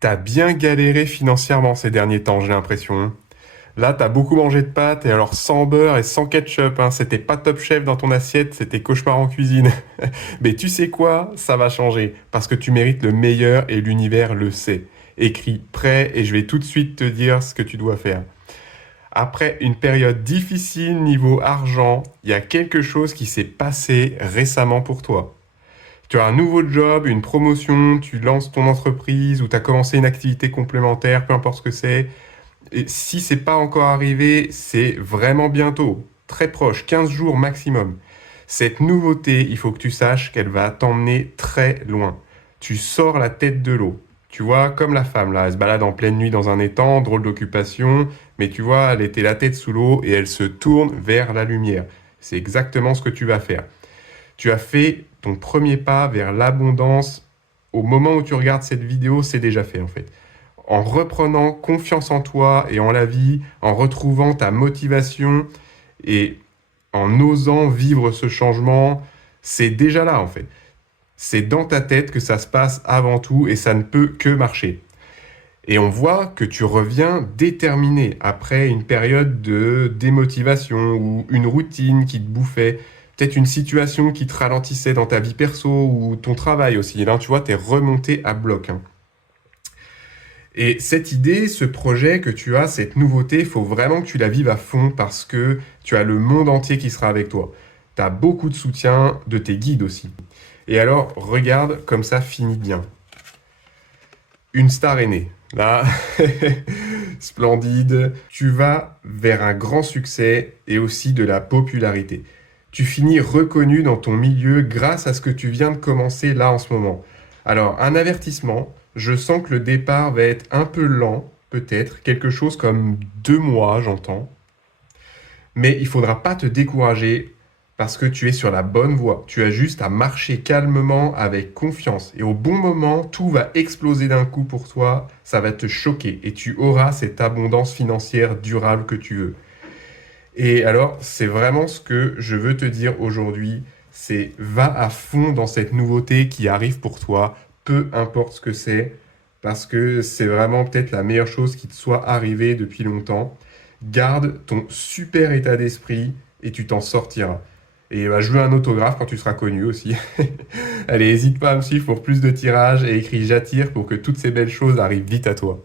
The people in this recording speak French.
T'as bien galéré financièrement ces derniers temps, j'ai l'impression, hein. Là, t'as beaucoup mangé de pâtes et alors sans beurre et sans ketchup, hein. C'était pas top chef dans ton assiette, c'était cauchemar en cuisine. Mais tu sais quoi? Ça va changer parce que tu mérites le meilleur et l'univers le sait. Écris prêt et je vais tout de suite te dire ce que tu dois faire. Après une période difficile niveau argent, il y a quelque chose qui s'est passé récemment pour toi. Tu as un nouveau job, une promotion, tu lances ton entreprise ou tu as commencé une activité complémentaire, peu importe ce que c'est. Et si c'est pas encore arrivé, c'est vraiment bientôt, très proche, 15 jours maximum. Cette nouveauté, il faut que tu saches qu'elle va t'emmener très loin. Tu sors la tête de l'eau. Tu vois, comme la femme là, elle se balade en pleine nuit dans un étang, drôle d'occupation, mais tu vois, elle était la tête sous l'eau et elle se tourne vers la lumière. C'est exactement ce que tu vas faire. Tu as fait ton premier pas vers l'abondance. Au moment où tu regardes cette vidéo, c'est déjà fait en fait. En reprenant confiance en toi et en la vie, en retrouvant ta motivation et en osant vivre ce changement, c'est déjà là en fait. C'est dans ta tête que ça se passe avant tout et ça ne peut que marcher. Et on voit que tu reviens déterminé après une période de démotivation ou une routine qui te bouffait, peut-être une situation qui te ralentissait dans ta vie perso ou ton travail aussi. Et là, tu vois, tu es remonté à bloc, hein. Et cette idée, ce projet que tu as, cette nouveauté, il faut vraiment que tu la vives à fond parce que tu as le monde entier qui sera avec toi. Tu as beaucoup de soutien de tes guides aussi. Et alors, regarde comme ça finit bien. Une star est née. Là, splendide. Tu vas vers un grand succès et aussi de la popularité. Tu finis reconnu dans ton milieu grâce à ce que tu viens de commencer là en ce moment. Alors, un avertissement, je sens que le départ va être un peu lent, peut-être, quelque chose comme 2 mois, j'entends. Mais il faudra pas te décourager parce que tu es sur la bonne voie. Tu as juste à marcher calmement avec confiance. Et au bon moment, tout va exploser d'un coup pour toi. Ça va te choquer et tu auras cette abondance financière durable que tu veux. Et alors, c'est vraiment ce que je veux te dire aujourd'hui. C'est va à fond dans cette nouveauté qui arrive pour toi, peu importe ce que c'est, parce que c'est vraiment peut-être la meilleure chose qui te soit arrivée depuis longtemps. Garde ton super état d'esprit et tu t'en sortiras. Et bah, je veux un autographe quand tu seras connu aussi. Allez, n'hésite pas à me suivre pour plus de tirages et écris j'attire pour que toutes ces belles choses arrivent vite à toi.